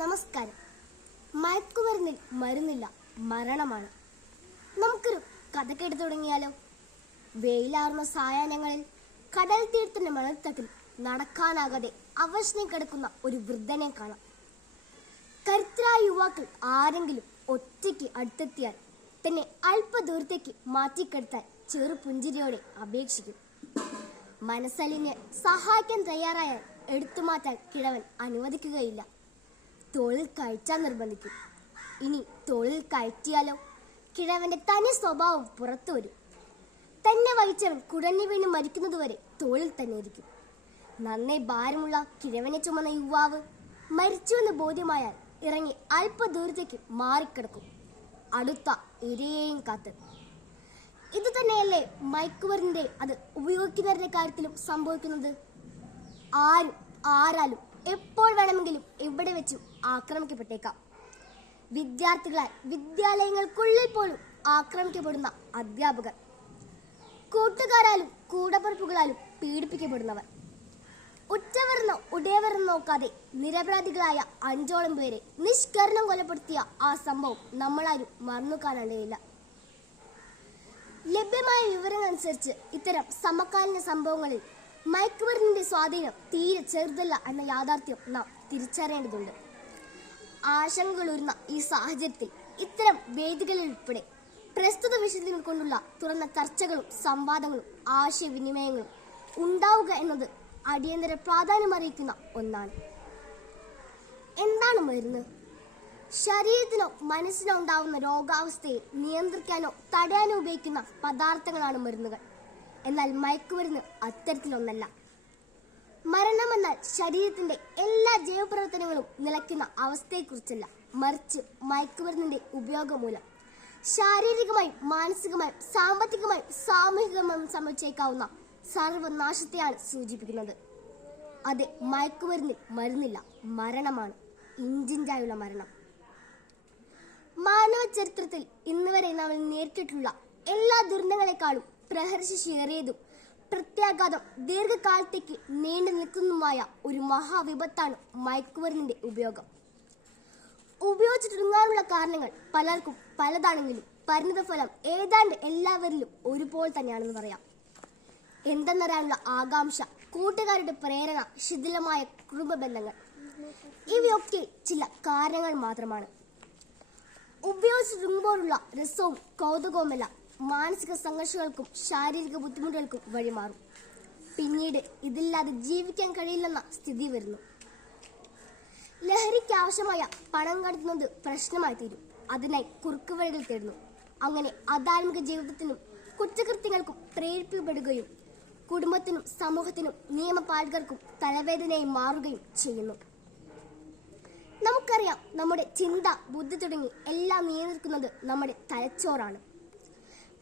നമസ്കാരം. മയക്കുമരുന്നിൽ മരുന്നില്ല മരണമാണ്. നമുക്കൊരു കഥ കേട്ടു തുടങ്ങിയാലോ? വെയിലാർന്ന സായാഹ്നങ്ങളിൽ കടൽ തീരത്തിന്റെ മണത്തത്തിൽ നടക്കാനാകാതെ അവശനം കിടക്കുന്ന ഒരു വൃദ്ധനെ കാണാം. കരുത്തരായ യുവാക്കൾ ആരെങ്കിലും ഒറ്റയ്ക്ക് അടുത്തെത്തിയാൽ തന്നെ അല്പദൂരത്തേക്ക് മാറ്റിക്കെടുത്താൻ ചെറു പുഞ്ചിരിയോടെ അപേക്ഷിക്കും. മനസ്സലിനെ സഹായിക്കാൻ തയ്യാറായാൽ എടുത്തുമാറ്റാൻ കിഴവൻ അനുവദിക്കുകയില്ല. തോളിൽ കയറ്റാൻ നിർബന്ധിക്കും. ഇനി തോളിൽ കയറ്റിയാലോ? കിഴവന്റെ തനി സ്വഭാവം പുറത്തു വരും. തന്നെ വഹിച്ചവൻ കുഴഞ്ഞു വീണ് മരിക്കുന്നതുവരെ തോളിൽ തന്നെ ഇരിക്കും. നന്നേ ഭാരമുള്ള കിഴവനെ ചുമന്ന യുവാവ് മരിച്ചുവെന്ന് ബോധ്യമായാൽ ഇറങ്ങി അല്പദൂരത്തേക്ക് മാറിക്കിടക്കും. അടുത്ത ഇരയെയും കാത്ത്. ഇത് തന്നെയല്ലേ മയക്കുമരുന്നിന്റെ അത് ഉപയോഗിക്കുന്നവരുടെ കാര്യത്തിലും സംഭവിക്കുന്നത്? ആരും ആരാലും എപ്പോൾ വേണമെങ്കിലും എവിടെ വെച്ചും ആക്രമിക്കപ്പെട്ടേക്കാം. വിദ്യാർത്ഥികളാൽ വിദ്യാലയങ്ങൾക്കുള്ളിൽ പോലും ആക്രമിക്കപ്പെടുന്ന അധ്യാപകർ കൂട്ടുകാരാലും കൂടപ്പറപ്പുകളാലും പീഡിപ്പിക്കപ്പെടുന്നവർ ഉറ്റവരെന്നോ ഉടയവരെന്നോ നോക്കാതെ നിരപരാധികളായ അഞ്ചോളം പേരെ നിഷ്കരണം കൊലപ്പെടുത്തിയ ആ സംഭവം നമ്മളാരും മറന്നു കാണേണ്ടതില്ല. ലഭ്യമായ വിവരങ്ങൾ അനുസരിച്ച് ഇത്തരം സമകാലീന സംഭവങ്ങളിൽ മയക്കുമരുന്നിന്റെ സ്വാധീനം തീരെ ചെറുതല്ല എന്ന യാഥാർത്ഥ്യം നാം തിരിച്ചറിയേണ്ടതുണ്ട്. ആശങ്കകളുയർന്ന ഈ സാഹചര്യത്തിൽ ഇത്തരം വേദികളിൽ ഉൾപ്പെടെ പ്രസ്തുത വിഷയങ്ങൾ കൊണ്ടുള്ള തുറന്ന ചർച്ചകളും സംവാദങ്ങളും ആശയവിനിമയങ്ങളും ഉണ്ടാവുക എന്നത് അടിയന്തര പ്രാധാന്യം അറിയിക്കുന്ന ഒന്നാണ്. എന്താണ് മരുന്ന്? ശരീരത്തിനോ മനസ്സിനോ ഉണ്ടാവുന്ന രോഗാവസ്ഥയെ നിയന്ത്രിക്കാനോ തടയാനോ ഉപയോഗിക്കുന്ന പദാർത്ഥങ്ങളാണ് മരുന്നുകൾ. എന്നാൽ മയക്കുമരുന്ന് അത്തരത്തിലൊന്നല്ല. മരണമെന്നാൽ ശരീരത്തിന്റെ എല്ലാ ജൈവപ്രവർത്തനങ്ങളും നിലയ്ക്കുന്ന അവസ്ഥയെക്കുറിച്ചല്ല. മറിച്ച് മയക്കുമരുന്നിന്റെ ഉപയോഗം മൂലം ശാരീരികമായും മാനസികമായും സാമ്പത്തികമായും സാമൂഹികമായും സംഭവിച്ചേക്കാവുന്ന സർവനാശത്തെയാണ് സൂചിപ്പിക്കുന്നത്. അതെ മയക്കുമരുന്നിൽ മരുന്നില്ല. മരണമാണ്. ഇഞ്ചിഞ്ചായുള്ള മരണം. മാനവ ചരിത്രത്തിൽ ഇന്നുവരെ നമ്മൾ നേരിട്ടിട്ടുള്ള എല്ലാ ദുരന്തങ്ങളെക്കാളും പ്രഹർശേറിയതും പ്രത്യാഘാതം ദീർഘകാലത്തേക്ക് നീണ്ടു നിൽക്കുന്നതുമായ ഒരു മഹാവിപത്താണ് മയക്കുമരുന്നിന്റെ ഉപയോഗം. ഉപയോഗിച്ച് തുടങ്ങാനുള്ള കാരണങ്ങൾ പലർക്കും പലതാണെങ്കിലും പരിണിതഫലം ഏതാണ്ട് എല്ലാവരിലും ഒരുപോലെ തന്നെയാണെന്ന് പറയാം. എന്തെന്നറിയാനുള്ള ആകാംക്ഷ കൂട്ടുകാരുടെ പ്രേരണ ശിഥിലമായ കുടുംബ ബന്ധങ്ങൾ. ഇവയൊക്കെ ചില കാരണങ്ങൾ മാത്രമാണ്. ഉപയോഗിച്ചിടുമ്പോഴുള്ള രസവും കൗതുകവുമെല്ലാം മാനസിക സംഘർഷങ്ങൾക്കും ശാരീരിക ബുദ്ധിമുട്ടുകൾക്കും വഴിമാറും. പിന്നീട് ഇതില്ലാതെ ജീവിക്കാൻ കഴിയില്ലെന്ന സ്ഥിതി വരുന്നു. ലഹരിക്ക് ആവശ്യമായ പണം കടത്തുന്നത് പ്രശ്നമായി തീരും. അതിനായി കുറുക്കുവഴികൾ തേടുന്നു. അങ്ങനെ അധാർമിക ജീവിതത്തിനും കുറ്റകൃത്യങ്ങൾക്കും പ്രേരിപ്പിക്കപ്പെടുകയും കുടുംബത്തിനും സമൂഹത്തിനും നിയമപാലകർക്കും തലവേദനയായി മാറുകയും ചെയ്യുന്നു. നമുക്കറിയാം നമ്മുടെ ചിന്ത ബുദ്ധി തുടങ്ങി എല്ലാം നിയന്ത്രിക്കുന്നത് നമ്മുടെ തലച്ചോറാണ്.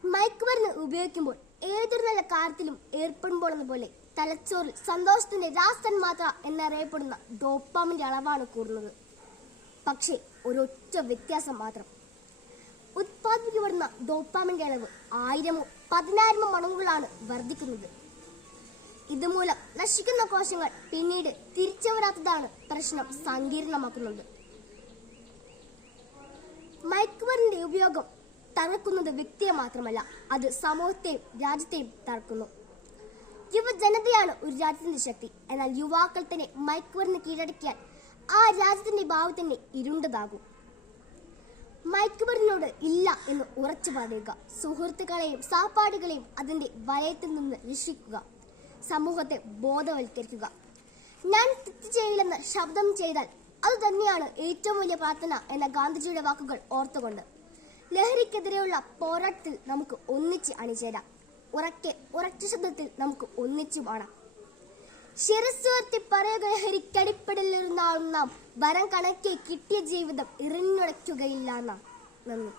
മയക്കുമരുന്ന് ഉപയോഗിക്കുമ്പോൾ ഏതൊരു നല്ല കാര്യത്തിലും ഏർപ്പെടുമ്പോൾ എന്ന പോലെ തലച്ചോറിൽ സന്തോഷത്തിന്റെ രാസന്മാത്ര എന്നറിയപ്പെടുന്ന ഡോപ്പാമിന്റെ അളവാണ് കൂടുന്നത്. പക്ഷേ ഒരൊറ്റ വ്യത്യാസം മാത്രം. ഉത്പാദിപ്പിക്കപ്പെടുന്ന ഡോപ്പാമിന്റെ അളവ് ആയിരമോ പതിനായിരമോ മടങ്ങുകളാണ് വർദ്ധിക്കുന്നത്. ഇതുമൂലം നശിക്കുന്ന കോശങ്ങൾ പിന്നീട് തിരിച്ചു വരാത്തതാണ് പ്രശ്നം സങ്കീർണമാക്കുന്നത്. മയക്കുമരുന്നിന്റെ ഉപയോഗം തകർക്കുന്നത് വ്യക്തിയെ മാത്രമല്ല അത് സമൂഹത്തെയും രാജ്യത്തെയും തകർക്കുന്നു. യുവജനതയാണ് ഒരു രാജ്യത്തിന്റെ ശക്തി. എന്നാൽ യുവാക്കൾ തന്നെ മയക്കുമരുന്ന് കീഴടക്കിയാൽ ആ രാജ്യത്തിന്റെ ഭാവി തന്നെ ഇരുണ്ടതാകും. മയക്കുമരുന്നിനോട് ഇല്ല എന്ന് ഉറച്ചു പറയുക. സുഹൃത്തുക്കളെയും സാപ്പാടുകളെയും അതിന്റെ വലയത്തിൽ നിന്ന് രക്ഷിക്കുക. സമൂഹത്തെ ബോധവൽക്കരിക്കുക. ഞാൻ തെറ്റ് ചെയ്യില്ലെന്ന് ശബ്ദം ചെയ്താൽ അത് തന്നെയാണ് ഏറ്റവും വലിയ പ്രാർത്ഥന എന്ന ഗാന്ധിജിയുടെ വാക്കുകൾ ഓർത്തുകൊണ്ട്. ലഹരിക്കെതിരെയുള്ള പോരാട്ടത്തിൽ നമുക്ക് ഒന്നിച്ച് അണിചേരാം. ഉറക്കെ ഉറച്ച ശബ്ദത്തിൽ നമുക്ക് ഒന്നിച്ചു വാണാം. ശിരസ്വർത്തി പറയുക ലഹരിക്കടിപ്പെടലിരുന്നാളും നാം വരം കണക്കെ കിട്ടിയ ജീവിതം ഇറിഞ്ഞുടയ്ക്കുകയില്ല നാം നന്ദി.